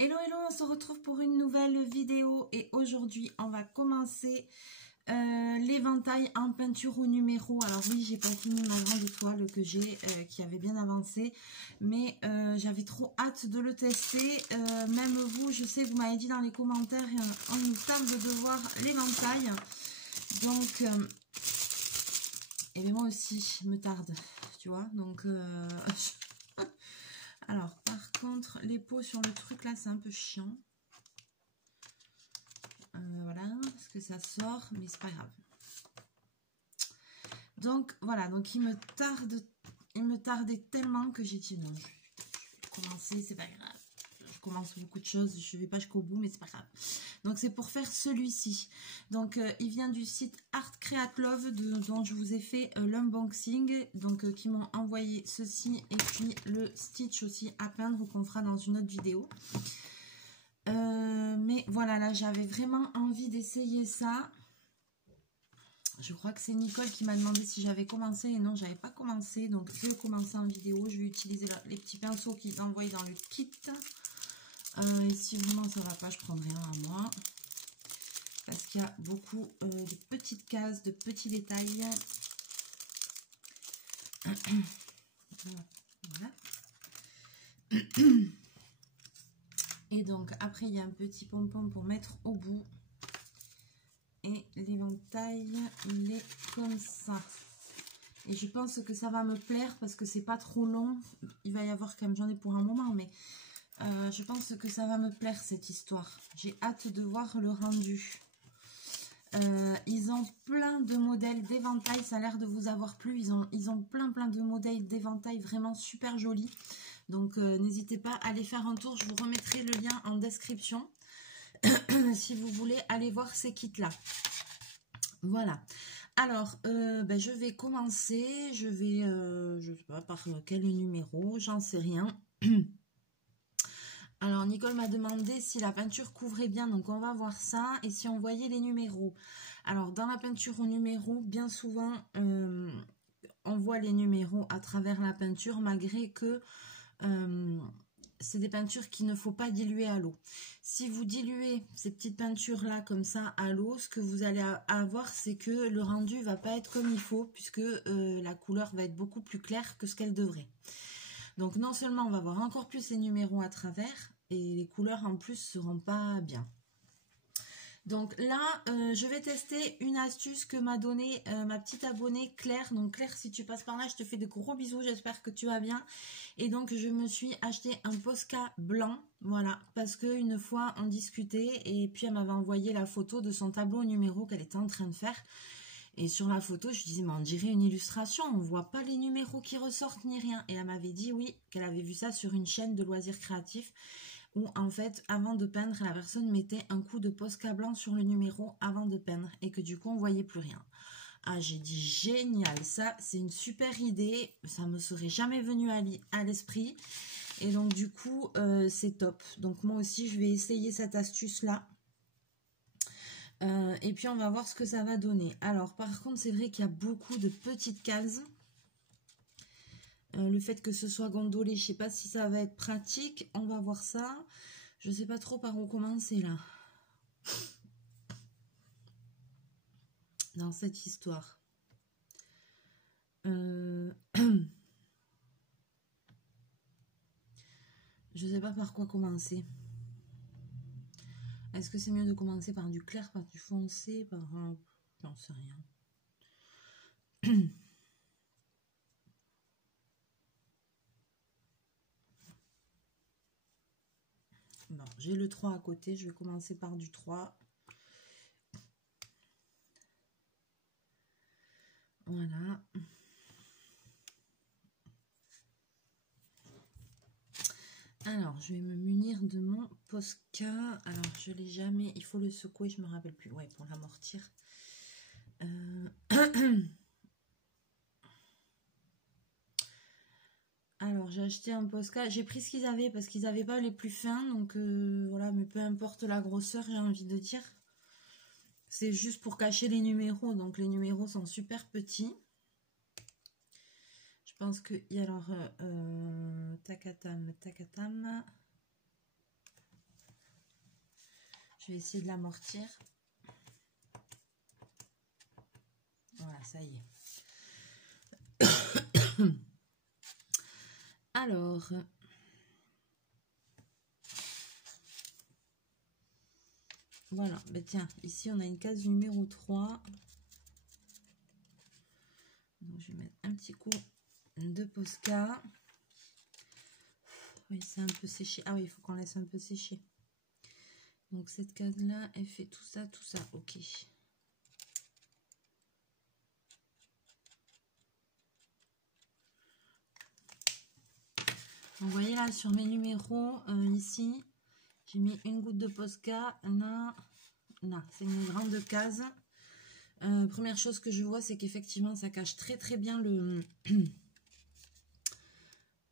Hello hello, on se retrouve pour une nouvelle vidéo et aujourd'hui on va commencer l'éventail en peinture au numéro. Alors oui, j'ai pas fini ma grande toile que j'ai qui avait bien avancé, mais j'avais trop hâte de le tester. Même vous, je sais, vous m'avez dit dans les commentaires, on nous tarde de voir l'éventail. Donc, et bien moi aussi, je me tarde, tu vois. Donc, alors par contre, les pots sur le truc là, c'est un peu chiant. Voilà, parce que ça sort, mais c'est pas grave. Donc voilà, donc il me tardait tellement que j'ai dit non, je vais commencer, c'est pas grave. Je commence beaucoup de choses, je vais pas jusqu'au bout, mais c'est pas grave. Donc c'est pour faire celui-ci. Donc il vient du site Art Create Love dont je vous ai fait l'unboxing. Donc qui m'ont envoyé ceci et puis le stitch aussi à peindre qu'on fera dans une autre vidéo. Mais voilà, là j'avais vraiment envie d'essayer ça. Je crois que c'est Nicole qui m'a demandé si j'avais commencé et non, j'avais pas commencé. Donc je vais commencer en vidéo. Je vais utiliser les petits pinceaux qu'ils envoient dans le kit. Et si vraiment ça va pas, je prendrai un à moi. Parce qu'il y a beaucoup de petites cases, de petits détails. Voilà. Et donc après il y a un petit pompon pour mettre au bout. Et l'éventail il est comme ça. Et je pense que ça va me plaire parce que c'est pas trop long. Il va y avoir quand même, j'en ai pour un moment, mais je pense que ça va me plaire cette histoire. J'ai hâte de voir le rendu. Ils ont plein de modèles d'éventail, ça a l'air de vous avoir plu. Ils ont plein de modèles d'éventail vraiment super jolis. Donc n'hésitez pas à aller faire un tour, je vous remettrai le lien en description si vous voulez aller voir ces kits là. Voilà, alors je vais commencer, je sais pas par quel numéro, j'en sais rien. Alors Nicole m'a demandé si la peinture couvrait bien, donc on va voir ça, et si on voyait les numéros. Alors dans la peinture au numéro, bien souvent on voit les numéros à travers la peinture, malgré que c'est des peintures qu'il ne faut pas diluer à l'eau. Si vous diluez ces petites peintures là comme ça à l'eau, ce que vous allez avoir, c'est que le rendu va pas être comme il faut, puisque la couleur va être beaucoup plus claire que ce qu'elle devrait. Donc non seulement on va voir encore plus les numéros à travers, et les couleurs en plus seront pas bien. Donc là, je vais tester une astuce que m'a donnée ma petite abonnée Claire. Donc Claire, si tu passes par là, je te fais de gros bisous, j'espère que tu vas bien. Et donc je me suis acheté un Posca blanc, voilà, parce qu'une fois on discutait et puis elle m'avait envoyé la photo de son tableau numéro qu'elle était en train de faire. Et sur la photo, je disais, mais on dirait une illustration, on voit pas les numéros qui ressortent ni rien. Et elle m'avait dit oui, qu'elle avait vu ça sur une chaîne de loisirs créatifs, où en fait, avant de peindre, la personne mettait un coup de Posca blanc sur le numéro avant de peindre, et que du coup, on voyait plus rien. Ah, j'ai dit, génial, ça, c'est une super idée, ça me serait jamais venu à l'esprit. Et donc, du coup, c'est top. Donc, moi aussi, je vais essayer cette astuce-là. Et puis on va voir ce que ça va donner. Alors par contre c'est vrai qu'il y a beaucoup de petites cases. Le fait que ce soit gondolé, je sais pas si ça va être pratique. On va voir ça. Je sais pas trop par où commencer là. Dans cette histoire. Je sais pas par quoi commencer. Est-ce que c'est mieux de commencer par du clair, par du foncé, par... J'en sais rien. Bon, j'ai le 3 à côté, je vais commencer par du 3. Voilà. Alors, je vais me munir de mon Posca. Alors, je l'ai jamais... Il faut le secouer, je me rappelle plus. Ouais, pour l'amortir. Alors, j'ai acheté un Posca. J'ai pris ce qu'ils avaient parce qu'ils n'avaient pas les plus fins. Donc, voilà. Mais peu importe la grosseur, j'ai envie de dire. C'est juste pour cacher les numéros. Donc, les numéros sont super petits. Je pense qu'il y a alors... tacatam, tacatam... Je vais essayer de l'amortir. Voilà, ça y est. Alors, voilà, ben tiens, ici on a une case numéro 3. Donc, je vais mettre un petit coup de Posca. Oui, c'est un peu séché. Ah oui, il faut qu'on laisse un peu sécher. Donc cette case-là, elle fait tout ça, ok. Vous voyez là, sur mes numéros, ici, j'ai mis une goutte de Posca. Là, c'est une grande case. Première chose que je vois, c'est qu'effectivement, ça cache très très bien le,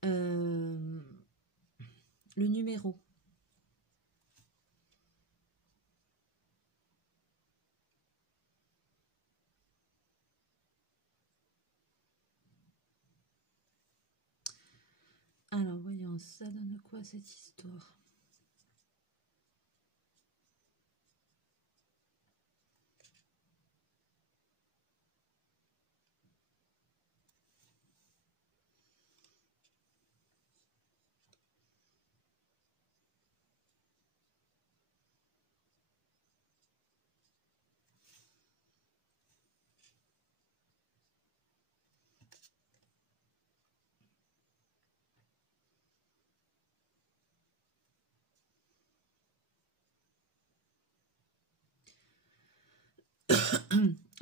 le numéro. Alors, voyons, ça donne quoi cette histoire?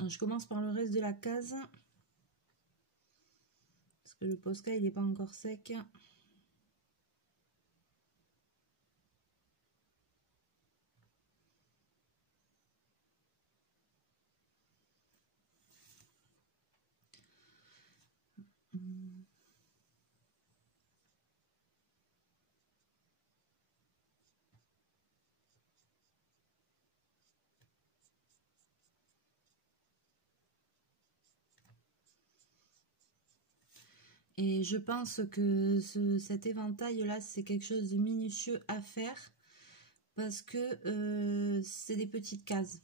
Je commence par le reste de la case. Parce que le Posca, il n'est pas encore sec. Et je pense que cet éventail-là, c'est quelque chose de minutieux à faire. Parce que c'est des petites cases.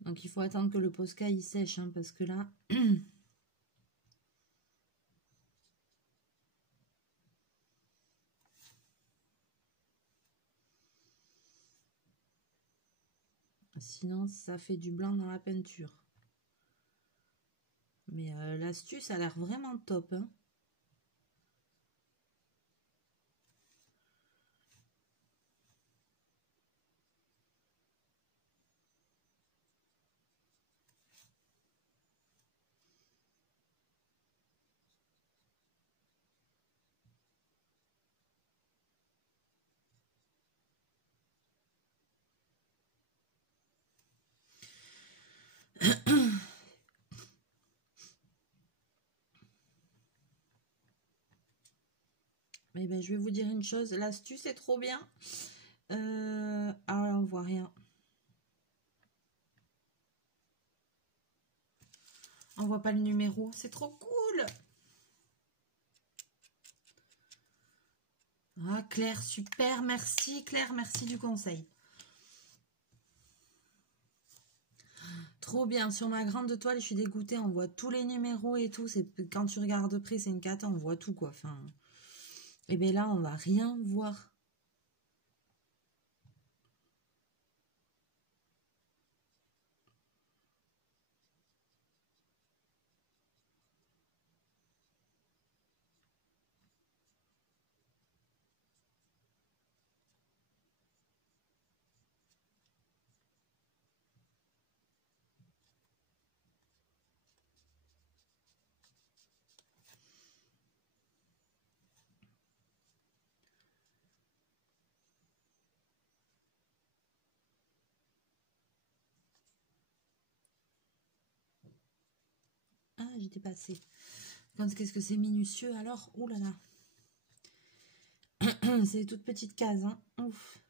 Donc il faut attendre que le Posca il sèche, hein, parce que là... Sinon, ça fait du blanc dans la peinture. Mais l'astuce a l'air vraiment top, hein. Mais ben, je vais vous dire une chose, l'astuce est trop bien. Ah, là, on voit rien. On voit pas le numéro, c'est trop cool. Ah, Claire, super, merci Claire, merci du conseil. Trop bien, sur ma grande toile, je suis dégoûtée, on voit tous les numéros et tout. Quand tu regardes de près, c'est une cata, on voit tout quoi. Enfin, et bien là, on va rien voir. j'étais passée. Qu'est-ce que c'est minutieux alors? Ouh là là. C'est des toutes petites cases, hein. Ouf.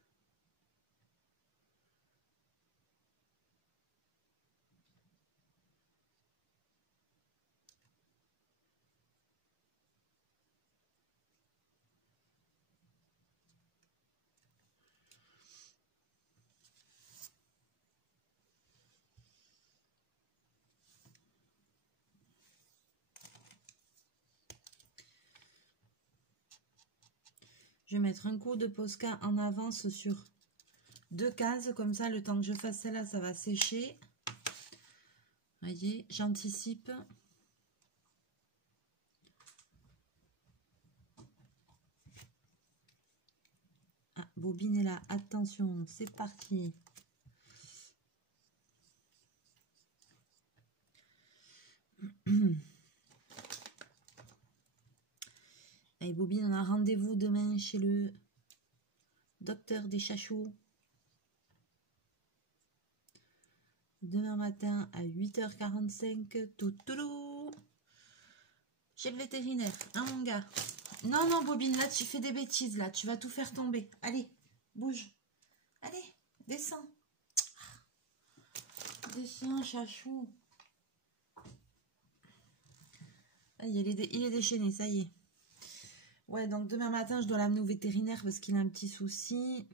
Je vais mettre un coup de Posca en avance sur 2 cases. Comme ça, le temps que je fasse celle-là, ça va sécher. Voyez, j'anticipe. Ah, bobine est là. Attention, c'est parti. Allez, bobine, on a rendez-vous demain chez le docteur des chachous. Demain matin à 8h45. Toutoulou. Chez le vétérinaire, hein mon gars? Non, non, bobine, là tu fais des bêtises, là. Tu vas tout faire tomber. Allez, bouge. Allez, descends. Descends, chachou. Ah, il est déchaîné, ça y est. Ouais, donc demain matin, je dois l'amener au vétérinaire parce qu'il a un petit souci.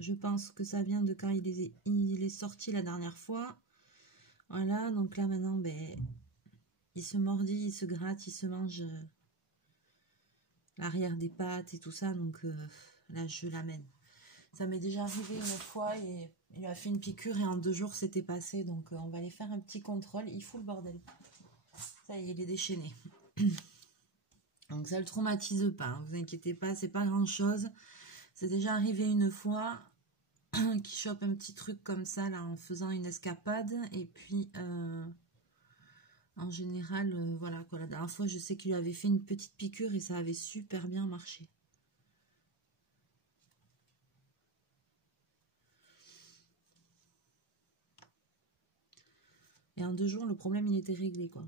Je pense que ça vient de quand il est sorti la dernière fois. Voilà, donc là maintenant, ben, il se mordit, il se gratte, il se mange l'arrière des pattes et tout ça. Donc là, je l'amène. Ça m'est déjà arrivé une fois et il a fait une piqûre et en 2 jours, c'était passé. Donc on va aller faire un petit contrôle. Il fout le bordel. Ça y est, il est déchaîné. Donc ça le traumatise pas, hein, vous inquiétez pas, c'est pas grand chose. C'est déjà arrivé une fois qu'il chope un petit truc comme ça là en faisant une escapade. Et puis en général, voilà quoi. La dernière fois, je sais qu'il lui avait fait une petite piqûre et ça avait super bien marché. Et en 2 jours, le problème il était réglé quoi.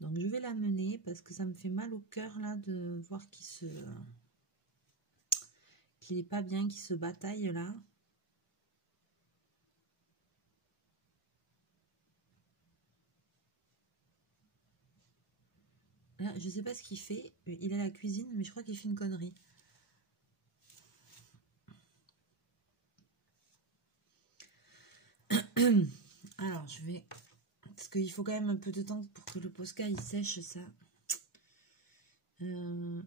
Donc je vais l'amener parce que ça me fait mal au cœur là de voir qu'il est pas bien, qu'il se bataille là. Là, je sais pas ce qu'il fait. Il est à la cuisine, mais je crois qu'il fait une connerie. Alors, je vais... Parce qu'il faut quand même un peu de temps pour que le Posca, il sèche, ça. Alors,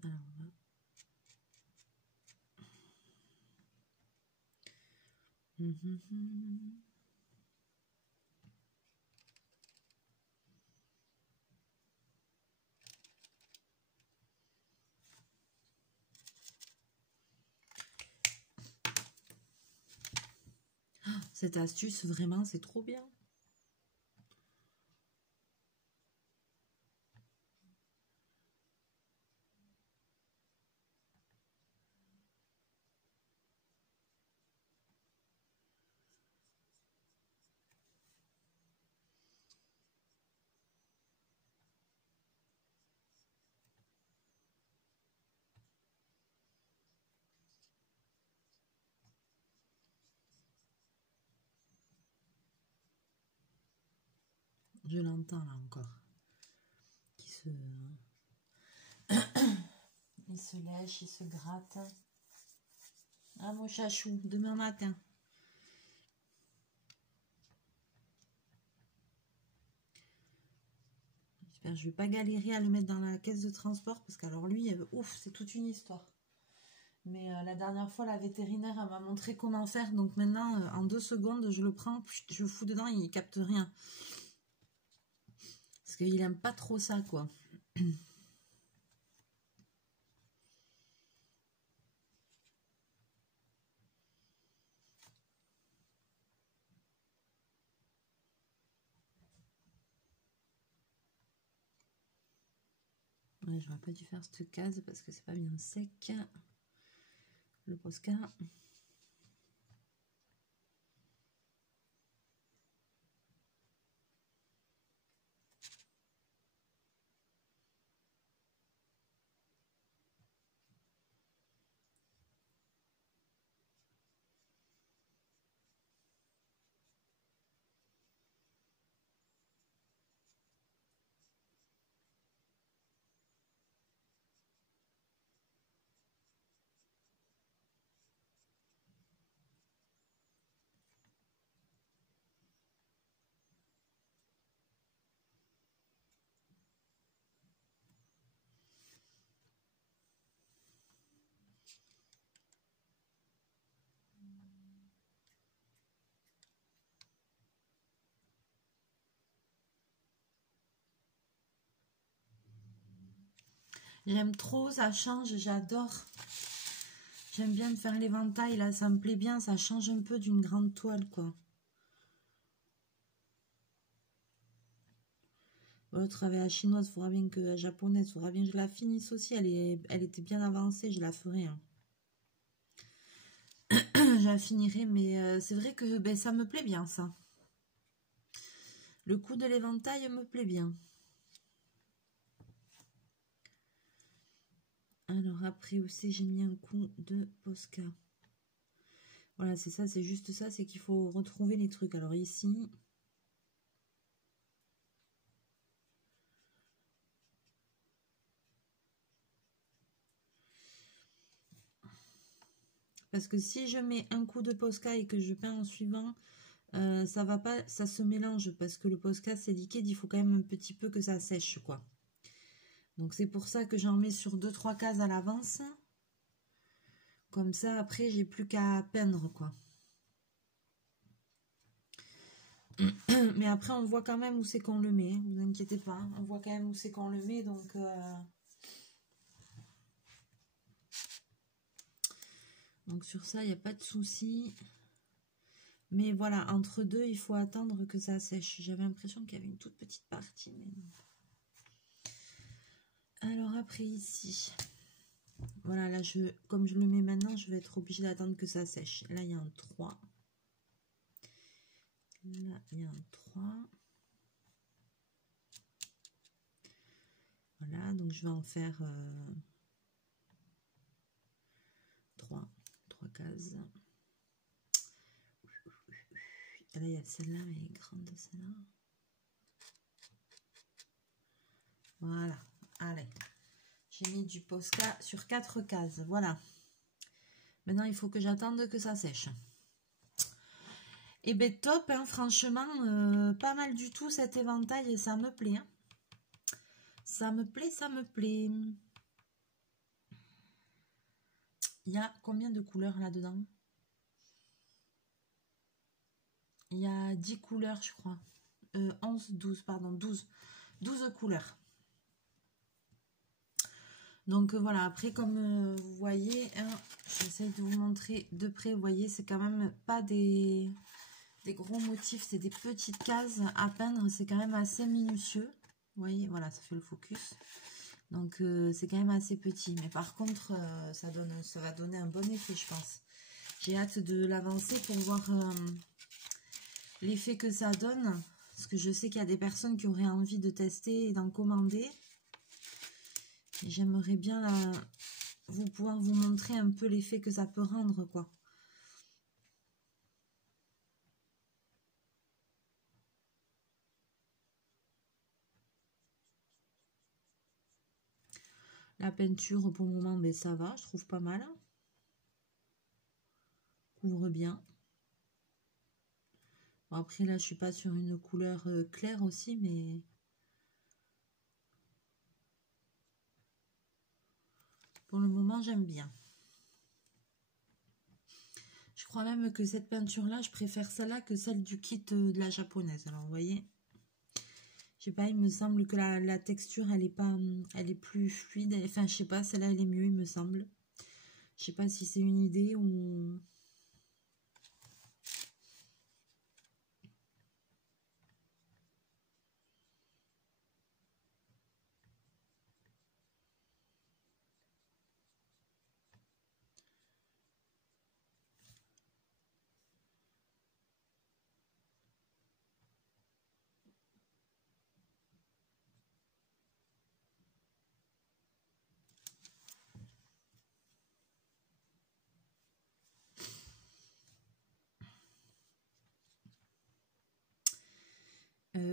cette astuce, vraiment, c'est trop bien. Je l'entends là encore. Il se lèche, il se gratte. Ah mon chachou, demain matin. J'espère que je vais pas galérer à le mettre dans la caisse de transport parce qu'alors lui, ouf, c'est toute une histoire. Mais la dernière fois, la vétérinaire m'a montré comment faire. Donc maintenant, en 2 secondes, je le prends, je le fous dedans, il capte rien. Parce qu'il aime pas trop ça, quoi. Ouais, j'aurais pas dû faire cette case parce que c'est pas bien sec. Le Posca. J'aime trop, ça change, j'adore. J'aime bien faire l'éventail, là, ça me plaît bien, ça change un peu d'une grande toile, quoi. L'autre avec la chinoise, il faudra bien que la japonaise, il faudra bien que je la finisse aussi. Elle était bien avancée, je la ferai. Hein. Je la finirai, mais c'est vrai que ben, ça me plaît bien, ça. Le coup de l'éventail me plaît bien. Alors après aussi, j'ai mis un coup de Posca. Voilà, c'est ça, c'est juste ça, c'est qu'il faut retrouver les trucs. Alors ici... Parce que si je mets un coup de Posca et que je peins en suivant, ça va pas, ça se mélange. Parce que le Posca, c'est liquide, il faut quand même un petit peu que ça sèche, quoi. Donc c'est pour ça que j'en mets sur 2-3 cases à l'avance. Comme ça, après, j'ai plus qu'à peindre, quoi. Mais après, on voit quand même où c'est qu'on le met. Vous inquiétez pas. On voit quand même où c'est qu'on le met. Donc sur ça, il n'y a pas de souci. Mais voilà, entre deux, il faut attendre que ça sèche. J'avais l'impression qu'il y avait une toute petite partie. Mais non. Alors après ici... Voilà, là, comme je le mets maintenant, je vais être obligée d'attendre que ça sèche. Là, il y a un 3. Là, il y a un 3. Voilà, donc je vais en faire 3 cases. Et là, il y a celle-là, elle est grande, celle-là. Voilà, allez. J'ai mis du Posca sur 4 cases, voilà. Maintenant, il faut que j'attende que ça sèche. Et bien, top, hein, franchement, pas mal du tout cet éventail, et ça me plaît. Hein. Ça me plaît, ça me plaît. Il y a combien de couleurs là-dedans? Il y a 10 couleurs, je crois. 11, 12, pardon, 12. 12 couleurs. Donc voilà, après comme vous voyez, hein, j'essaie de vous montrer de près, vous voyez, c'est quand même pas des gros motifs, c'est des petites cases à peindre, c'est quand même assez minutieux. Vous voyez, voilà, ça fait le focus. Donc c'est quand même assez petit, mais par contre, ça va donner un bon effet, je pense. J'ai hâte de l'avancer pour voir l'effet que ça donne, parce que je sais qu'il y a des personnes qui auraient envie de tester et d'en commander. J'aimerais bien pouvoir vous montrer un peu l'effet que ça peut rendre, quoi. La peinture, pour le moment, ben, ça va, je trouve pas mal. Couvre bien. Bon, après, là, je suis pas sur une couleur claire aussi, mais... Pour le moment, j'aime bien. Je crois même que cette peinture-là, je préfère celle-là que celle du kit de la japonaise. Alors, vous voyez, je sais pas, il me semble que la texture, elle est plus fluide. Enfin, je sais pas, celle-là, elle est mieux, il me semble. Je sais pas si c'est une idée ou...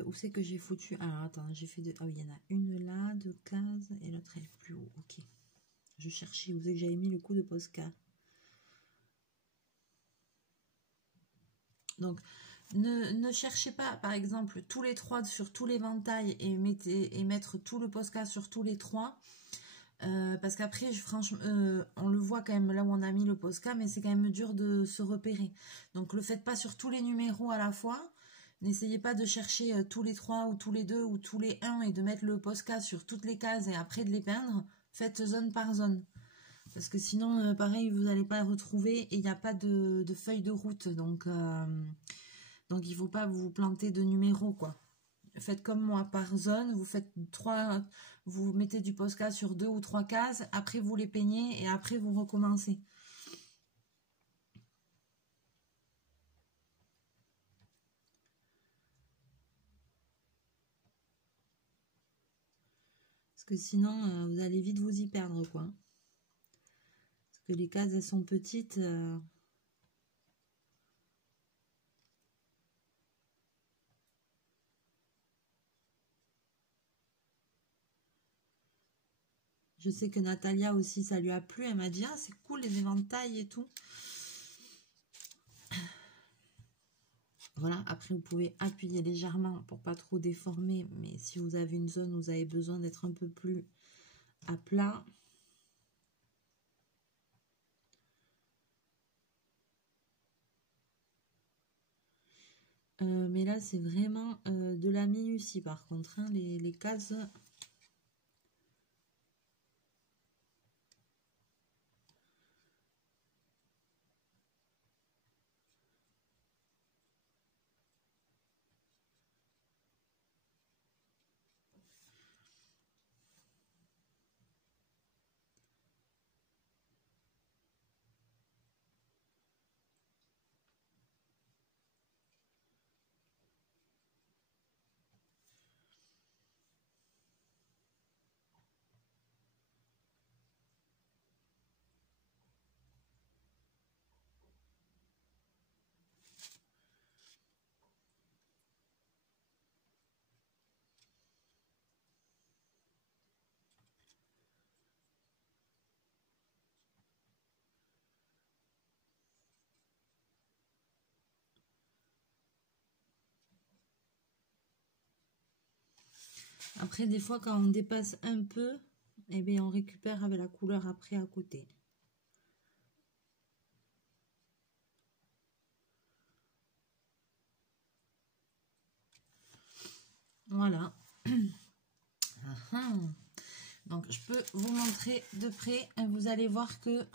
où c'est que j'ai foutu? Alors, attends, j'ai fait deux... Ah oui, il y en a une là, 2 cases, et l'autre, elle est plus haut. Ok. Je cherchais où c'est que j'avais mis le coup de Posca. Donc, ne cherchez pas, par exemple, tous les 3 sur tous les ventailles et mettre tout le Posca sur tous les 3. Parce qu'après, franchement, on le voit quand même là où on a mis le Posca, mais c'est quand même dur de se repérer. Donc, le faites pas sur tous les numéros à la fois. N'essayez pas de chercher tous les 3 ou tous les 2 ou tous les 1 et de mettre le Posca sur toutes les cases et après de les peindre. Faites zone par zone. Parce que sinon, pareil, vous n'allez pas retrouver et il n'y a pas de feuille de route. Donc il ne faut pas vous planter de numéros, quoi. Faites comme moi, par zone, vous faites vous mettez du Posca sur 2 ou 3 cases, après vous les peignez et après vous recommencez. Parce que sinon, vous allez vite vous y perdre, quoi. Parce que les cases, elles sont petites. Je sais que Natalia aussi, ça lui a plu. Elle m'a dit, ah, c'est cool les éventails et tout. Voilà, après vous pouvez appuyer légèrement pour pas trop déformer. Mais si vous avez une zone où vous avez besoin d'être un peu plus à plat. Mais là, c'est vraiment de la minutie par contre. Hein, les cases... Après, des fois, quand on dépasse un peu, eh bien, on récupère avec la couleur après à côté. Voilà. Donc, je peux vous montrer de près. Vous allez voir que...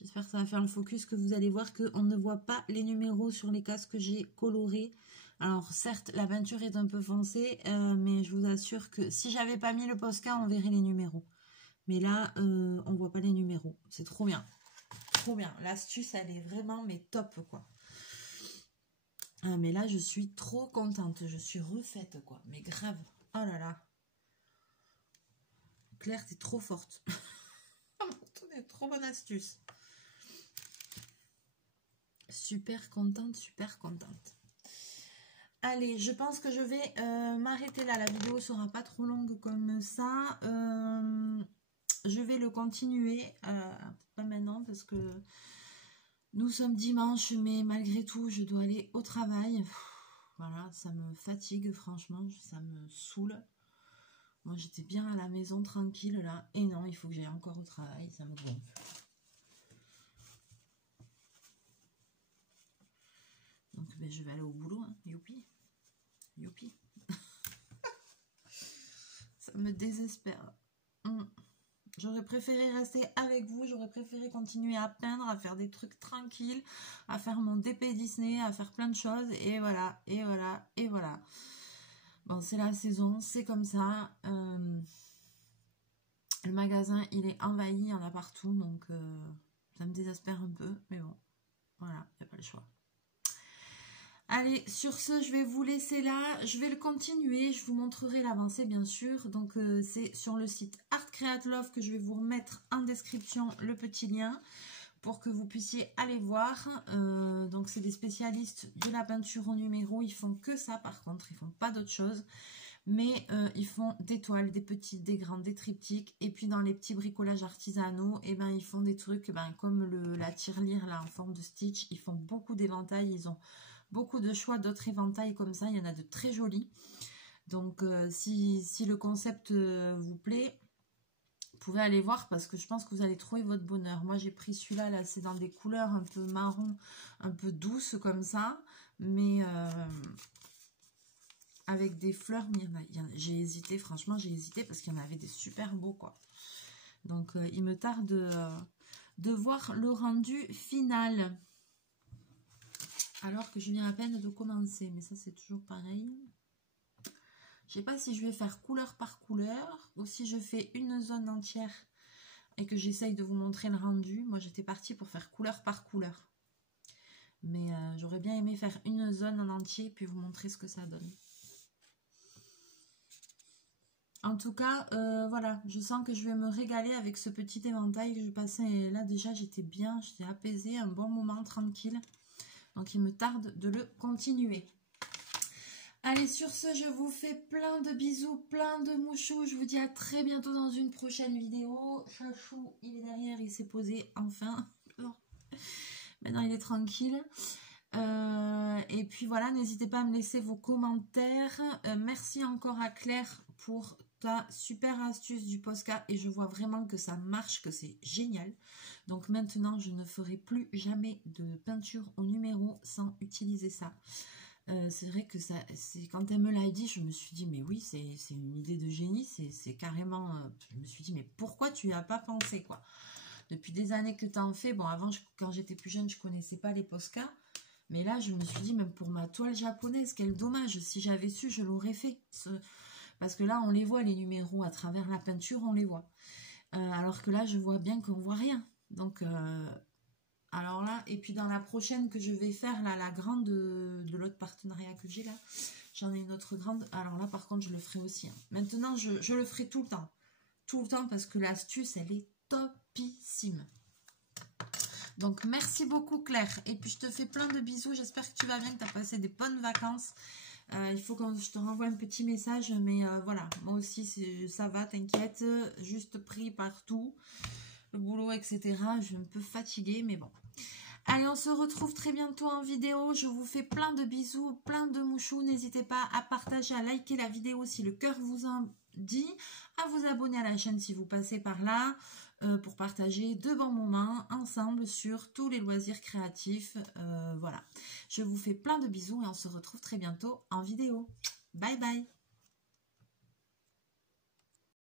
J'espère que ça va faire le focus, que vous allez voir qu'on ne voit pas les numéros sur les cases que j'ai colorées. Alors, certes, la peinture est un peu foncée, mais je vous assure que si j'avais pas mis le Posca, on verrait les numéros. Mais là, on voit pas les numéros. C'est trop bien. Trop bien. L'astuce, elle est vraiment mais top, quoi. Ah, mais là, je suis trop contente. Je suis refaite, quoi. Mais grave. Oh là là. Claire, t'es trop forte. Trop bonne astuce. Super contente, super contente. Allez, je pense que je vais m'arrêter là. La vidéo sera pas trop longue comme ça. Je vais le continuer. Pas maintenant parce que nous sommes dimanche, mais malgré tout, je dois aller au travail. Voilà, ça me fatigue, franchement, ça me saoule. Moi, j'étais bien à la maison, tranquille, là. Et non, il faut que j'aille encore au travail, ça me gonfle. Donc, ben, je vais aller au boulot, hein. Youpi. Youpi. Ça me désespère. J'aurais préféré rester avec vous, j'aurais préféré continuer à peindre, à faire des trucs tranquilles, à faire mon DP Disney, à faire plein de choses, et voilà, et voilà, et voilà. Bon, c'est la saison, c'est comme ça. Le magasin, il est envahi, il y en a partout, donc ça me désespère un peu, mais bon, voilà, il n'y a pas le choix. Allez, sur ce, je vais vous laisser là. Je vais le continuer. Je vous montrerai l'avancée, bien sûr. Donc, c'est sur le site Art Create Love que je vais vous remettre en description le petit lien pour que vous puissiez aller voir. Donc, c'est des spécialistes de la peinture au numéro. Ils font que ça, par contre. Ils font pas d'autre chose. Mais ils font des toiles, des petites, des grandes, des triptyques. Et puis, dans les petits bricolages artisanaux, eh ben, ils font des trucs comme la tirelire là, en forme de stitch. Ils font beaucoup d'éventails. Ils ont beaucoup de choix d'autres éventails comme ça, il y en a de très jolis. Donc si le concept vous plaît, vous pouvez aller voir parce que je pense que vous allez trouver votre bonheur. Moi j'ai pris celui-là, là, c'est dans des couleurs un peu marron, un peu douces comme ça, mais avec des fleurs. J'ai hésité, franchement, j'ai hésité parce qu'il y en avait des super beaux, quoi. Donc, il me tarde de voir le rendu final. Alors que je viens à peine de commencer. Mais ça, c'est toujours pareil. Je sais pas si je vais faire couleur par couleur ou si je fais une zone entière et que j'essaye de vous montrer le rendu. Moi, j'étais partie pour faire couleur par couleur. Mais j'aurais bien aimé faire une zone en entier puis vous montrer ce que ça donne. En tout cas, voilà, je sens que je vais me régaler avec ce petit éventail que je passais. Et là, déjà, j'étais bien, j'étais apaisée, un bon moment, tranquille. Donc, il me tarde de le continuer. Allez, sur ce, je vous fais plein de bisous, plein de mouchous. Je vous dis à très bientôt dans une prochaine vidéo. Chachou, il est derrière, il s'est posé enfin. Maintenant, il est tranquille. Et puis voilà, n'hésitez pas à me laisser vos commentaires. Merci encore à Claire pour ta super astuce du Posca. Et je vois vraiment que ça marche, que c'est génial. Donc maintenant, je ne ferai plus jamais de peinture au numéro sans utiliser ça. C'est vrai que quand elle me l'a dit, je me suis dit, mais oui, c'est une idée de génie, c'est carrément... je me suis dit, mais pourquoi tu n'y as pas pensé, quoi? Depuis des années que tu en fais, bon, avant, quand j'étais plus jeune, je connaissais pas les Posca, mais là, je me suis dit, même pour ma toile japonaise, quel dommage, si j'avais su, je l'aurais fait. Parce que là, on les voit, les numéros, à travers la peinture, on les voit. Alors que là, je vois bien qu'on voit rien. Donc... alors là, et puis dans la prochaine que je vais faire, là, la grande de l'autre partenariat que j'ai là, j'en ai une autre grande. Alors là, par contre, je le ferai aussi. Hein. Maintenant, je le ferai tout le temps. Tout le temps parce que l'astuce, elle est topissime. Donc, merci beaucoup Claire. Et puis, je te fais plein de bisous. J'espère que tu vas bien, que tu as passé des bonnes vacances. Il faut que je te renvoie un petit message. Mais voilà, moi aussi, ça va, t'inquiète. Juste pris partout. Le boulot, etc. Je suis un peu fatiguée, mais bon. Allez, on se retrouve très bientôt en vidéo. Je vous fais plein de bisous, plein de mouchous. N'hésitez pas à partager, à liker la vidéo si le cœur vous en dit, à vous abonner à la chaîne si vous passez par là, pour partager de bons moments ensemble sur tous les loisirs créatifs. Voilà. Je vous fais plein de bisous et on se retrouve très bientôt en vidéo. Bye bye.